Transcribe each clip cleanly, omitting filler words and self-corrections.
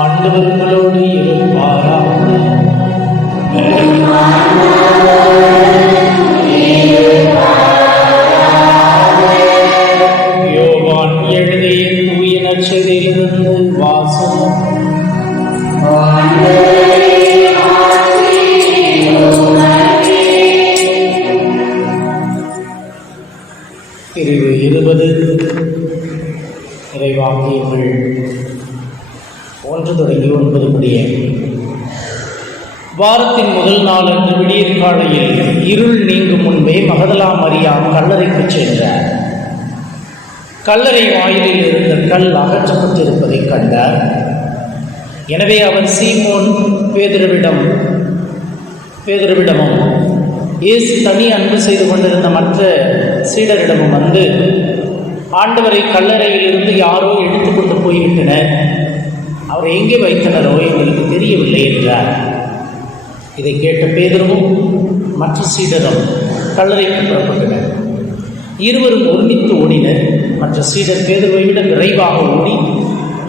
ஆண்டவர்களோடு இருப்பாராக. யோவான் எழுதிய தூய நற்செய்தியிலிருந்து வாசகம். பிரிவு 20. இறைவாக்கியங்கள் 1 தொடங்கி 9 முடிய. வாரத்தின் முதல் நாள் அன்று விடியற் காலையில் இருள் நீங்கும் முன்பே மகதலா மரியாம் கல்லறைக்கு சென்றார். கல்லறை வாயிலில் இருந்த கல் அகற்றப்பட்டிருப்பதை கண்டார். எனவே அவர் சீமோன் பேதுருவிடமும் இயேசு தனி அன்பு செய்து கொண்டிருந்த மற்ற சீடரிடமும் வந்து, ஆண்டவரை கல்லறையிலிருந்து யாரோ எடுத்துக்கொண்டு போய்விட்டனர், அவரை எங்கே வைத்தனரோ எங்களுக்கு தெரியவில்லை என்றார். இதை கேட்ட பேதுருவும் மற்ற சீடரும் கல்லறைக்கு புறப்பட்டனர். இருவரும் ஒருமித்து ஓடினர். மற்ற சீடர் பேதுருவை விட விரைவாக ஓடி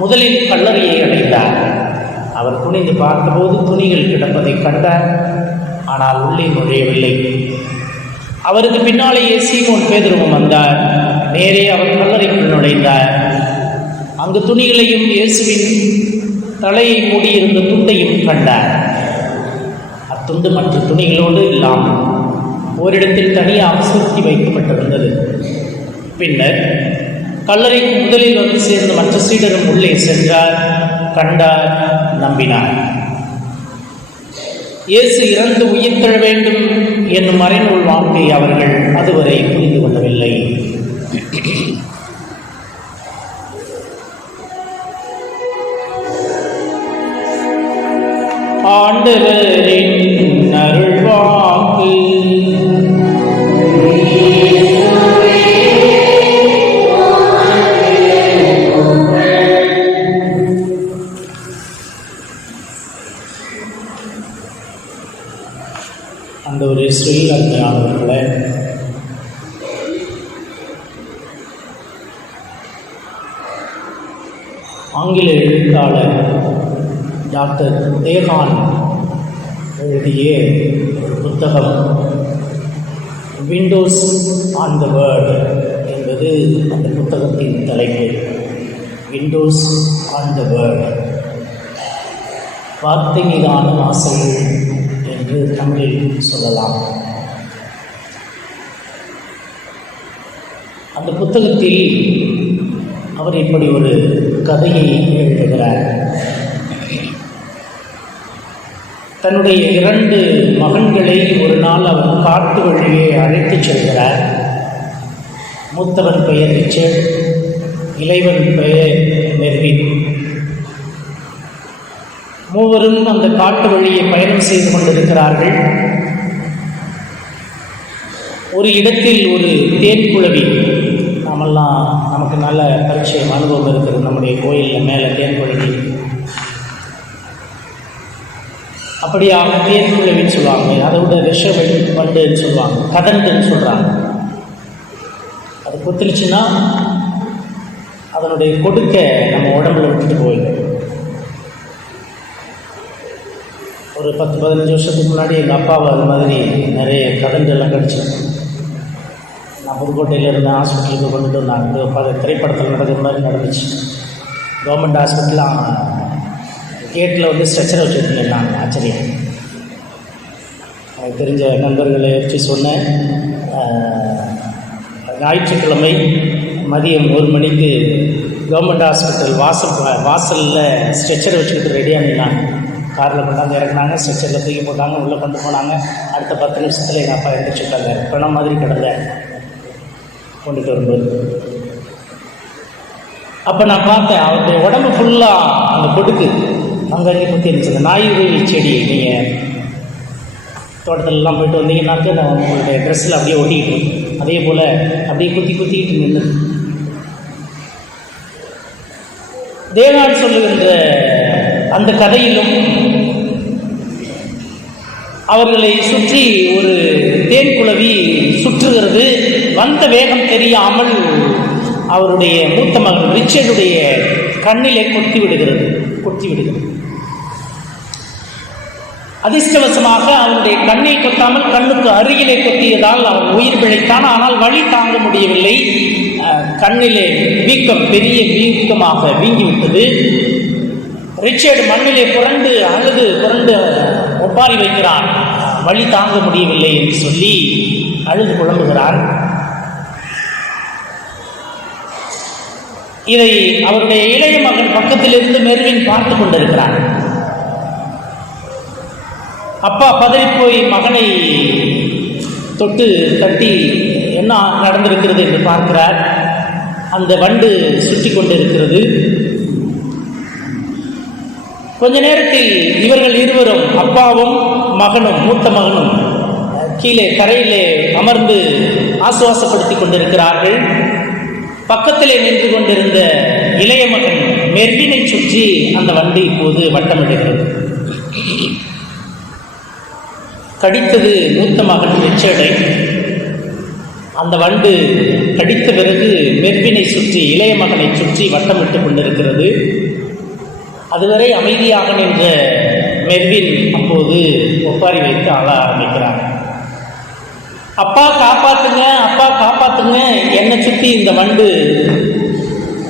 முதலில் கல்லறையை அடைந்தார். அவர் குனிந்து பார்த்தபோது துணிகள் கிடப்பதை கண்டார். ஆனால் உள்ளே நுழையவில்லை. அவருக்கு பின்னாலேயே சீமோன் பேதுருவும் வந்தார். நேரே அவர் கல்லறைக்குள் நுழைந்தார். அங்கு துணிகளையும் இயேசுவின் தலையை மூடியிருந்த துண்டையும் கண்டார். அத்துண்டு மற்ற துணிகளோடு இல்லாமல் ஓரிடத்தில் தனியாக சுருட்டி வைக்கப்பட்டிருந்தது. பின்னர் கல்லறைக்கு முதலில் வந்து சேர்ந்த மற்ற சீடரும் உள்ளே சென்றார், கண்டார், நம்பினார். இயேசு இறந்து உயிர்த்தெழ வேண்டும் என்னும் மறைநூல் வாக்கை அவர்கள் அதுவரை புரிந்து கொள்ளவில்லை. ஆண்டவரின் அருள்வாக்கு. அந்த ஒரு ஸ்ரீலங்கானவர்களை ஆங்கில எழுத்தாளர் டாக்டர் தேகான் எழுதிய ஒரு புத்தகம் விண்டோஸ் ஆன் த வேர்ல்ட் என்பது அந்த புத்தகத்தின் தலைப்பு. விண்டோஸ் ஆன் த வேர்ல்ட், வார்த்தை மீதான வாசல்கள் என்று தமிழில் சொல்லலாம். அந்த புத்தகத்தில் அவர் இப்படி ஒரு கதையை எழுதுகிறார். தன்னுடைய 2 மகன்களை ஒரு நாள் அவர் காட்டு வழியே அழைத்துச் செல்கிறார். மூத்தவன் பெயர் ரிச்சர்ட், இளைவன் பெயர் மெர்வின். மூவரும் அந்த காட்டு வழியை பயணம் செய்து கொண்டிருக்கிறார்கள். ஒரு இடத்தில் ஒரு தேன்குளவி, நாமெல்லாம் நமக்கு நல்ல பரிச்சயம் அனுபவம் இருக்கிறது, நம்முடைய கோயிலில் மேலே தேன்குளவி, அப்படியாக தேன்குளவின்னு சொல்லுவாங்க. அதை விட விஷ வண்டுன்னு சொல்லுவாங்க, கதண்டுன்னு சொல்கிறாங்க. அது குத்துருச்சுன்னா அதனுடைய கொடுக்க நம்ம உடம்புல விட்டுட்டு போயிடும். ஒரு 10-15 வருஷத்துக்கு முன்னாடி எங்கள் அப்பாவை அது மாதிரி நிறைய கதண்டெல்லாம் கடிச்சு நான் புதுக்கோட்டையில் இருந்த ஹாஸ்பிட்டலுக்கு கொண்டுட்டு வந்தாங்க. திரைப்படத்தில் நடக்கிற மாதிரி நடந்துச்சு. கவர்மெண்ட் ஹாஸ்பிட்டலாம் கேட்டில் வந்து ஸ்ட்ரெச்சரை வச்சுருந்தாங்க. ஆச்சரியம். எனக்கு தெரிஞ்ச நண்பர்களை வச்சு சொன்னேன். ஞாயிற்றுக்கிழமை மதியம் 1 மணிக்கு கவர்மெண்ட் ஹாஸ்பிட்டல் வாசலில் ஸ்ட்ரெச்சரை வச்சுக்கிட்டு ரெடியாக நின்னாங்க. காரில் கொண்டாந்து இறக்குனாங்க, ஸ்ட்ரெச்சரில் தூக்கி போட்டாங்க, உள்ளே கொண்டு போனாங்க. அடுத்த 10 நிமிஷத்தில் எங்கள் அப்பா எழுந்திரிச்சு விட்டாங்க. பணம் மாதிரி கிடந்தேன் கொண்டுட்டு வரும்போது. அப்போ நான் பார்த்தேன், அவருடைய உடம்பு ஃபுல்லாக அந்த கொடுக்கு அங்கே பற்றி இருந்துச்சு. நாயுருவி செடி நீங்கள் தோட்டத்திலலாம் போய்ட்டு வந்தீங்கன்னாக்க நான் உங்களுடைய ட்ரெஸ்ஸில் அப்படியே ஒட்டிக்கிட்டு, அதே போல் அப்படியே குத்திக்கிட்டு நின்று. தேவான் சொல்லுகின்ற அந்த கதையிலும் அவர்களை சுற்றி ஒரு தேன் குளவி சுற்றுகிறது. வந்த வேகம் தெரியாமல் அவருடைய மூத்த மகன் ரிச்சர்டுடைய கண்ணிலே கொத்தி விடுகிறது. அதிர்ஷ்டவசமாக அவனுடைய கண்ணில் கொத்தாமல் கண்ணுக்கு அருகிலே கொத்தியதால் அவன் உயிர் பிழைத்தான். ஆனால் வலி தாங்க முடியவில்லை. கண்ணிலே வீக்கம், பெரிய வீக்கமாக வீங்கிவிட்டது. ரிச்சர்டு மண்ணிலே புரண்டு ஒப்பாரி வைக்கிறான். வலி தாங்க முடியவில்லை என்று சொல்லி அழுது புலம்புகிறான். இதை அவருடைய இளைய மகன் பக்கத்திலிருந்து மெர்வின் பார்த்து கொண்டிருக்கிறான். அப்பா பதறிப்போய் மகனை தொட்டு தட்டி என்ன நடந்திருக்கிறது என்று பார்க்கிறார். அந்த வண்டு சுற்றி கொண்டிருக்கிறது. கொஞ்ச நேரத்தில் இவர்கள் இருவரும், அப்பாவும் மகனும், மூத்த மகனும் கீழே கரையிலே அமர்ந்து ஆசுவாசப்படுத்தி கொண்டிருக்கிறார்கள். பக்கத்திலே நின்று கொண்டிருந்த இளைய மகன் மெர்வினை சுற்றி அந்த வண்டு இப்போது வட்டமிடுகிறது. கடித்தது மூத்த மகன் ரிச்சர்டை. அந்த வண்டு கடித்த பிறகு மெர்வினை சுற்றி, இளைய மகனை சுற்றி வட்டமிட்டு கொண்டிருக்கிறது. அதுவரை அமைதியாக நின்ற மெர்வின் அப்போது ஒப்பாரி வைத்து ஆள ஆரம்பிக்கிறார். அப்பா காப்பாத்துங்க, அப்பா காப்பாத்துங்க, என்னை சுற்றி இந்த வண்டு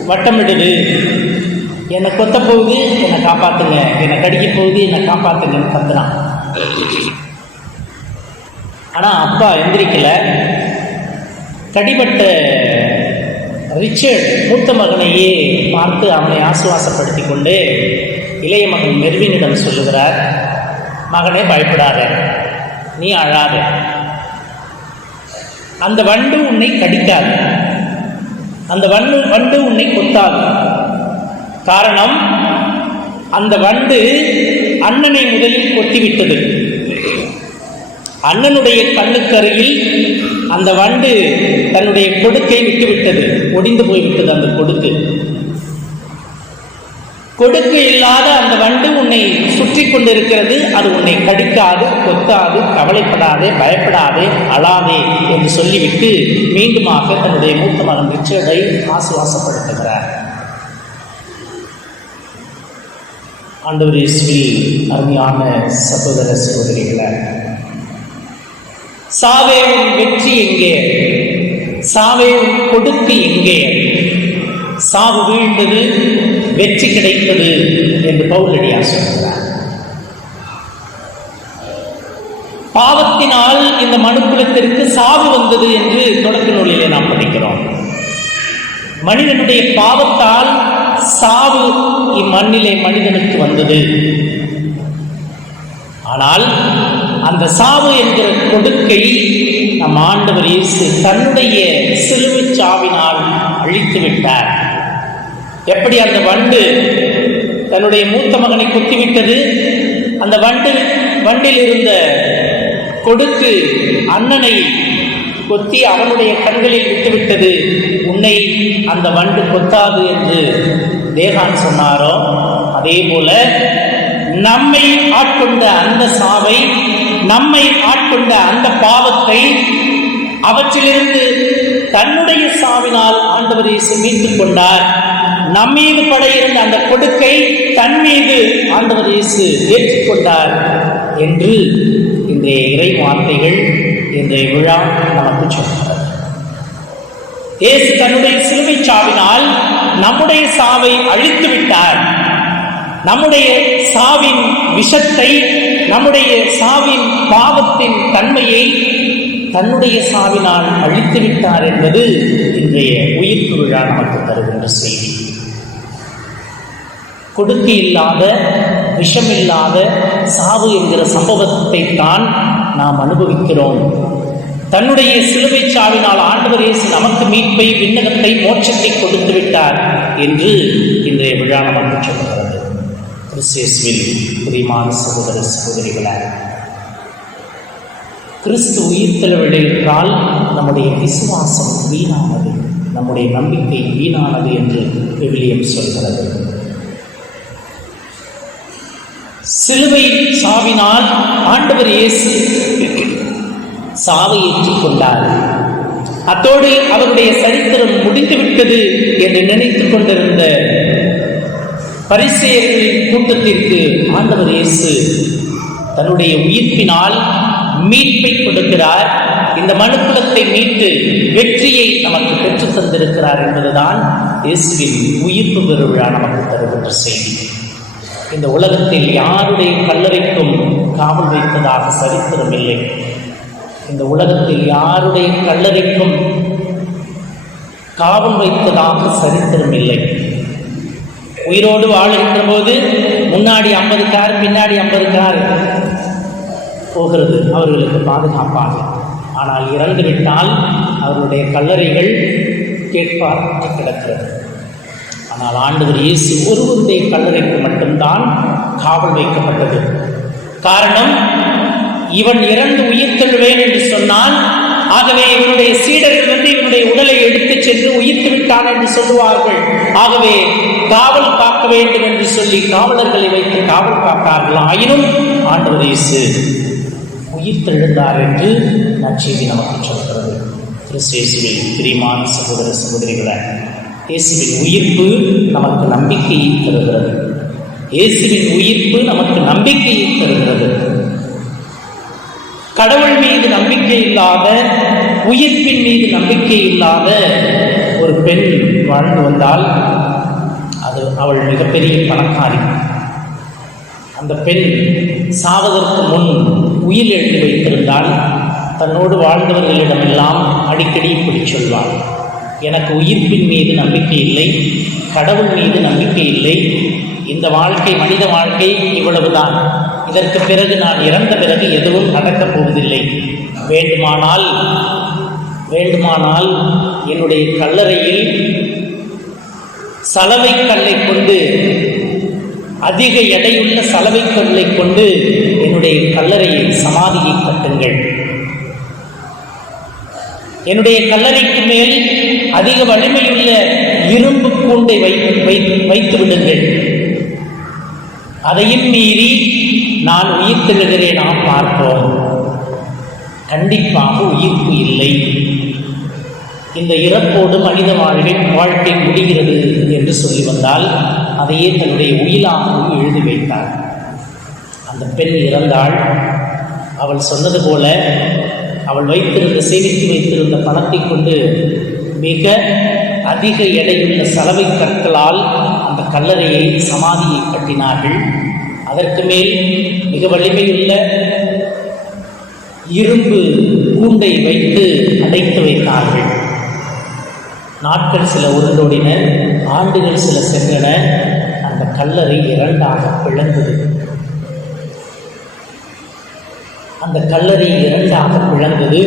வட்டமிடுது, என்னை கொத்த போகுது, என்னை காப்பாத்துங்க, என்னை கடிக்க போகுது, என்னை காப்பாத்துங்கன்னு கத்துறான். ஆனால் அப்பா எந்திரிக்கல. கடிபட்ட ரிச்சர்ட் மூத்த மகனையே பார்த்து அவனை ஆசுவாசப்படுத்தி கொண்டு இளைய மகன் மெர்வினிடம் சொல்லுகிறார், மகனே பயப்படாத, நீ அழாத, அந்த வண்டு உன்னை கடிக்காது, அந்த வண்டு உன்னை கொத்தாது. காரணம், அந்த வண்டு அண்ணனை முதலில் கொத்திவிட்டது. அண்ணனுடைய கண்ணுக்கருகில் அந்த வண்டு தன்னுடைய கொடுக்கை விட்டுவிட்டது, ஒடிந்து போய்விட்டது. அந்த கொடுக்கு இல்லாத அந்த வண்டு உன்னை சுற்றி கொண்டிருக்கிறது. அது உன்னை கடிக்காது, கொத்தாது, கவலைப்படாதே, பயப்படாதே, அழாதே என்று சொல்லிவிட்டு மீண்டுமாக தன்னுடைய மூத்த மகன் ரிச்சர்டை ஆசுவாசப்படுத்துகிறார். ஆண்டவர் இயேசுவில் அருமையான சகோதர சகோதரிகளே, சாவே உன் வெற்றி எங்கே? சாவே உன் கொடுக்கு எங்கே? சாவு வீழ்ந்தது, வெற்றி கிடைத்தது என்று பவுலடியார் சொல்கிறார். பாவத்தினால் இந்த மனுக்குலத்திற்கு சாவு வந்தது என்று தொடக்க நூலிலே நாம் படிக்கிறோம். மனிதனுடைய பாவத்தால் சாவு இம்மண்ணிலே மனிதனுக்கு வந்தது. ஆனால் அந்த சாவு என்கிற கொடுக்கை நம் ஆண்டவர் இயேசு தன்னுடைய சிலுவை சாவினால் அழித்து விட்டார். எப்படி அந்த வண்டு தன்னுடைய மூத்த மகனை கொத்திவிட்டது, அந்த வண்டில் இருந்த கொடுக்கு அண்ணனை கொத்தி அவனுடைய கண்களில் விட்டுவிட்டது, உன்னை அந்த வண்டு கொத்தாது என்று தேகான் சொன்னாரோ, அதே போல நம்மை ஆட்கொண்ட அந்த சாவை, நம்மை ஆட்கொண்ட அந்த பாவத்தை அவற்றிலிருந்து தன்னுடைய சாவினால் ஆண்டவர் இயேசு மீட்டுக் கொண்டார். நம்மீது படையிருந்த அந்த கொடுக்கை தன் மீது ஆண்டவர் இயேசு ஏற்றுக்கொண்டார் என்று இன்றைய இறை வார்த்தைகள், இன்றைய விழா நமக்கு சொல்கிறது. இயேசு தன்னுடைய சிலுவை சாவினால் நம்முடைய சாவை அழித்து விட்டார். நம்முடைய சாவின் விஷத்தை, நம்முடைய சாவின் பாவத்தின் தன்மையை தன்னுடைய சாவினால் அழித்து விட்டார் என்பது இன்றைய உயிர்ப்பு விழா நமக்கு தருகின்ற செய்தி. கொடுக்கு இல்லாத, விஷமில்லாத சாவு என்கிற சம்பவத்தை தான் நாம் அனுபவிக்கிறோம். தன்னுடைய சிலுவை சாவினால் ஆண்டவர் இயேசு நமக்கு மீட்பை, விண்ணகத்தை, மோட்சத்தை கொடுத்து விட்டார் என்று இன்றைய விழா நமக்கு சொல்கிறது. கிறிஸ்துவில் பிரியமான சகோதர சகோதரிகளார், கிறிஸ்து உயிர்த்தெழவில்லை என்றால் நம்முடைய விசுவாசம் வீணானது, நம்முடைய நம்பிக்கை வீணானது என்று விவிலியம் சொல்கிறது. சிலுவை சாவினால் ஆண்டவர் இயேசு சாவை ஏற்றுக்கொண்டார். அத்தோடு அவருடைய சரித்திரம் முடிந்துவிட்டது என்று நினைத்துக் கொண்டிருந்த பரிசேயர்களின் கூட்டத்திற்கு ஆண்டவர் இயேசு தன்னுடைய உயிர்ப்பினால் மீட்பை கொடுக்கிறார். இந்த மனுக்குலத்தை மீட்டு வெற்றியை நமக்கு பெற்றுத் தந்திருக்கிறார் என்பதுதான் இயேசுவின் உயிர்ப்பு பெருவிழா நமக்கு தருகின்ற செய்தி. இந்த உலகத்தில் யாருடைய கல்லறைக்கும் காவல் வைத்ததாக சரித்திரம் இல்லை. இந்த உலகத்தில் யாருடைய கல்லறைக்கும் காவல் வைத்ததாக சரித்திரம் இல்லை. உயிரோடு வாழுகின்ற போது முன்னாடி 50 கார் பின்னாடி 50 கார் போகிறது அவர்களுக்கு பாதுகாப்பாக. ஆனால் இறந்துவிட்டால் அவர்களுடைய கல்லறைகள் கேட்பார்த்து கிடக்கிறது. ஆனால் ஆண்டவர் இயேசு ஒருவருடைய கல்லறைக்கு மட்டும்தான் காவல் வைக்கப்பட்டது. காரணம், இவன் இறந்து உயிர் தெழுவேன் என்று சொன்னான். ஆகவே இவனுடைய சீடர்கள் இவனுடைய உடலை எடுத்துச் சென்று உயிர்த்து விட்டான் என்று சொல்லுவார்கள். ஆகவே காவல் காக்க வேண்டும் என்று சொல்லி காவலர்களை வைத்து காவல் காத்தார்கள். ஆயினும் ஆண்டவர் இயேசு உயிர் தெழுந்தார் என்று நற்செய்தி நமக்கு சொல்கிறது. கிறிஸ்தேசுவில் பிரியமான சகோதர சகோதரிகளை, இயேசுவின் உயிர்ப்பு நமக்கு நம்பிக்கையை தருகிறது. இயேசுவின் உயிர்ப்பு நமக்கு நம்பிக்கையை தருகிறது. கடவுள் மீது நம்பிக்கை இல்லாத, உயிர்ப்பின் மீது நம்பிக்கை இல்லாத ஒரு பெண் வாழ்ந்து வந்தால் அவள் மிகப்பெரிய பணக்காரி. அந்த பெண் சாவதற்கு முன் உயிர் எழுதி வைத்திருந்தால் தன்னோடு வாழ்ந்தவர்களிடமெல்லாம் அடிக்கடி இப்படி சொல்வாள், எனக்கு உயிர்ப்பின் மீது நம்பிக்கை இல்லை, கடவுள் மீது நம்பிக்கை இல்லை, இந்த வாழ்க்கை மனித வாழ்க்கை இவ்வளவுதான், இதற்கு பிறகு நான் இறந்த பிறகு எதுவும் நடக்கப் போவதில்லை, வேண்டுமானால் என்னுடைய கல்லறையில் சலவை கல்லை கொண்டு, அதிக எடையுள்ள சலவை கல்லை கொண்டு என்னுடைய கல்லறையில் சமாதியை கட்டுங்கள், என்னுடைய கல்லறைக்கு மேல் அதிக வலிமையுள்ள இரும்பு கூண்டை வைத்து விடுங்கள், அதையும் மீறி நான் உயிர் தெழுகிறேன், நாம் பார்ப்போம். கண்டிப்பாக உயிர்ப்பு இல்லை, இந்த இறப்போடு மனித வாழ்க்கை முடிகிறது என்று சொல்லி வந்தால் அதையே தன்னுடைய உயிலாகவும் எழுதி வைத்தார். அந்த பெண் இறந்தாள். அவள் சொன்னது போல அவள் சேமித்து வைத்திருந்த பணத்தை கொண்டு மிக அதிக எடையுள்ள சலவை கற்களால் அந்த கல்லறையை சமாதியை கட்டினார்கள். அதற்கு மேல் மிக வலிமையுள்ள இரும்பு கூண்டை வைத்து அடைத்து வைத்தார்கள். நாட்கள் சில உருண்டோடின, ஆண்டுகள் சில சென்றன. அந்த கல்லறை 2ஆக பிளந்தது. அந்த கல்லறை 2ஆக பிளந்தது.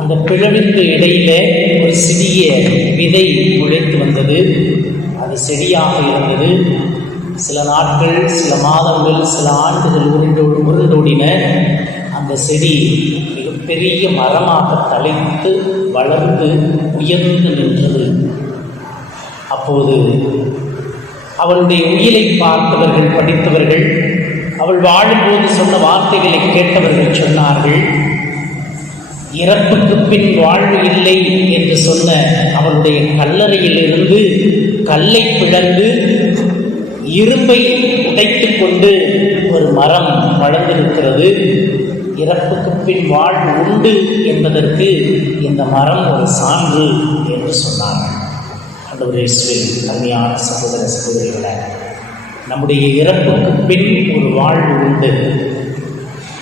அந்த பிளவிற்கு இடையிலே ஒரு சிறிய விதை முளைத்து வந்தது. அது செடியாக இருந்தது. சில நாட்கள், சில மாதங்கள், சில ஆண்டுகள் உருண்டோடின. அந்த செடி மிகப்பெரிய மரமாக தழைத்து வளர்ந்து உயர்ந்து நின்றது. அப்போது அவளுடைய உயிரை பார்த்தவர்கள், படித்தவர்கள், அவள் வாழும்போது சொன்ன வார்த்தைகளை கேட்டவர்கள் சொன்னார்கள், இறப்புக்கு பின் வாழ்வு இல்லை என்று சொன்ன அவளுடைய கல்லறையிலிருந்து கல்லை பிளந்து இரும்பை உடைத்து கொண்டு ஒரு மரம் வளர்ந்திருக்கிறது. இறப்புக்கு பின் வாழ்வு உண்டு என்பதற்கு இந்த மரம் ஒரு சான்று என்று சொன்னார்கள். ஆண்டவர் இயேசுவில் அருமையான சகோதர சகோதரிகளை, நம்முடைய இறப்புக்கு பின் ஒரு வாழ்வு உண்டு.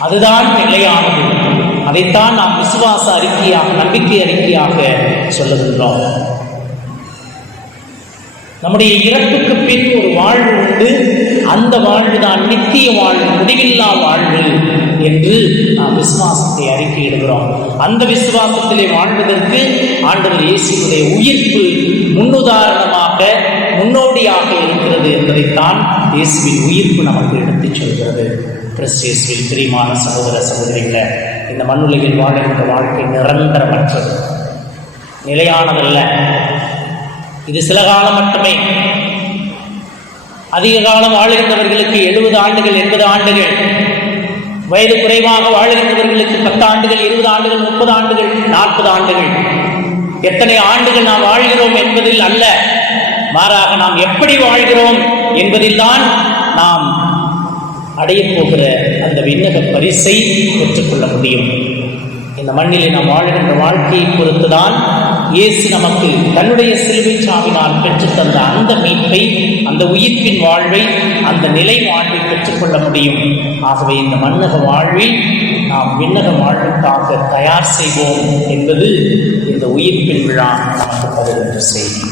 அதுதான் நிலையானது. அதைத்தான் நாம் விசுவாச அறிக்கையாக, நம்பிக்கை அறிக்கையாக சொல்லுகின்றோம். நம்முடைய இறப்புக்கு பின் ஒரு வாழ்வு உண்டு. அந்த வாழ்வுதான் நித்திய வாழ்வு, முடிவில்லா வாழ்வு என்று நாம் விசுவாசத்தை அறிக்கையிடுகிறோம். அந்த விசுவாசத்திலே வாழ்வதற்கு ஆண்டவர் இயேசுவுடைய உயிர்ப்பு முன்னுதாரணமாக, முன்னோடியாக இருக்கிறது என்பதைத்தான் இயேசுவின் உயிர்ப்பு நமக்கு எடுத்துச் சொல்கிறது. கிறிஸ்துவில் பிரியமான சகோதர சகோதரிகளை, இந்த மண்ணுலகில் வாழ்கின்ற வாழ்க்கை நிரந்தரமற்றது, நிலையானதல்ல. இது சில காலம் மட்டுமே. அதிக காலம் வாழுகின்றவர்களுக்கு 70 ஆண்டுகள் 80 ஆண்டுகள், வயது குறைவாக வாழுகின்றவர்களுக்கு 10 ஆண்டுகள் 20 ஆண்டுகள் 30 ஆண்டுகள் 40 ஆண்டுகள். எத்தனை ஆண்டுகள் நாம் வாழ்கிறோம் என்பதில் அல்ல, மாறாக நாம் எப்படி வாழ்கிறோம் என்பதில் தான் நாம் அடையப் போகிற அந்த விண்ணக பரிசை பெற்றுக்கொள்ள முடியும். இந்த மண்ணிலே நாம் வாழ்கின்ற வாழ்க்கையை பொறுத்துதான் இயேசு நமக்கு தன்னுடைய சிலுவை சாவினால் பெற்றுத்தந்த அந்த மீட்பை, அந்த உயிர்ப்பின் வாழ்வை, அந்த நிலை வாழ்வை பெற்றுக்கொள்ள முடியும். ஆகவே இந்த மண்ணக வாழ்வில் நாம் விண்ணக வாழ்வுக்காக தயார் செய்வோம் என்பது இந்த உயிர்ப்பின் விழா நமக்கு தருகின்ற செய்தி.